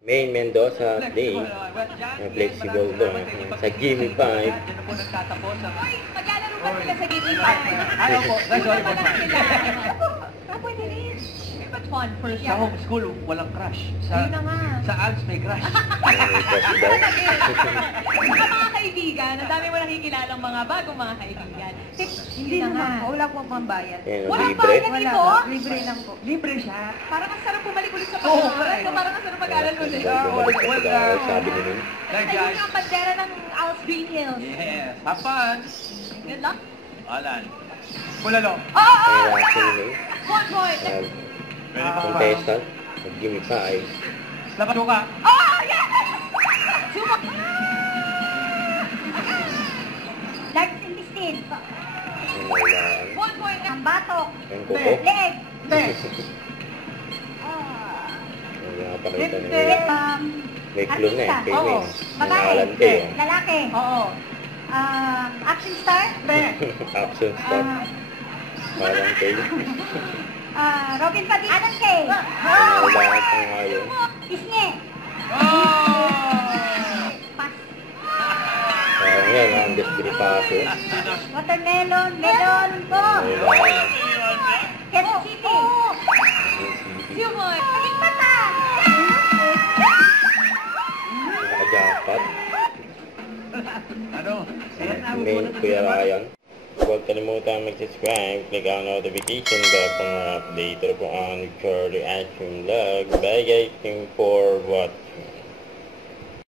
Main Mendoza Day. Flexible ba? Sa Gimme 5. Uy, maglalaro ba sila sa Gimme 5? Ano po? Sorry po. Pwede rin. But fun for Sa homeschool, walang crush. Sa, Yun na nga. sa ALS may crush. Sa mga kaibigan, ang dami mo nakikilalang mga bagong mga kaibigan. Hindi naman po. Wala po pambayad. Walang Libre. bayad Wala ito? po. Libre lang po. Libre siya. Parang ang sarap bumalik ulit sa Oo, pag-aaral. eh. Parang ang sarap mag-aaral ulit. Sabi ni Nin. Like Ayun guys. ang bandera ng Al's Green Hills. Yes. Have fun. Good luck. Alan. Kulalo. Oo! Ang reaction ni Nin. One point! Contestant. Sa Gimme 5. Lapat ka. Oh! Yes! Sumo! Large intestine. Wala. 1 point! Ang batok. Ang kuko. Leg. Hindi. Wala pa rin Hindi. tanong. May clue na eh. Kay Oo. Nin. Babae. Nangalan kayo. Lalaki. Oo. Action star. Hindi. Action stop. Parang kayo. Robin Padilla. Alan Kay. Wala pa ngayon. Isnge. Oh! Pas. Ngayon, ang Despiripaso. Watermelon. Melon po. Wala na. Quezon City. Sumo! Kalikpata. Nakajapat. Ano? Main Kuya Ryan. Huwag kalimutan mag-subscribe, click ang notification bell para mga update po ang record reaction vlog. Bye guys, thank you for watching.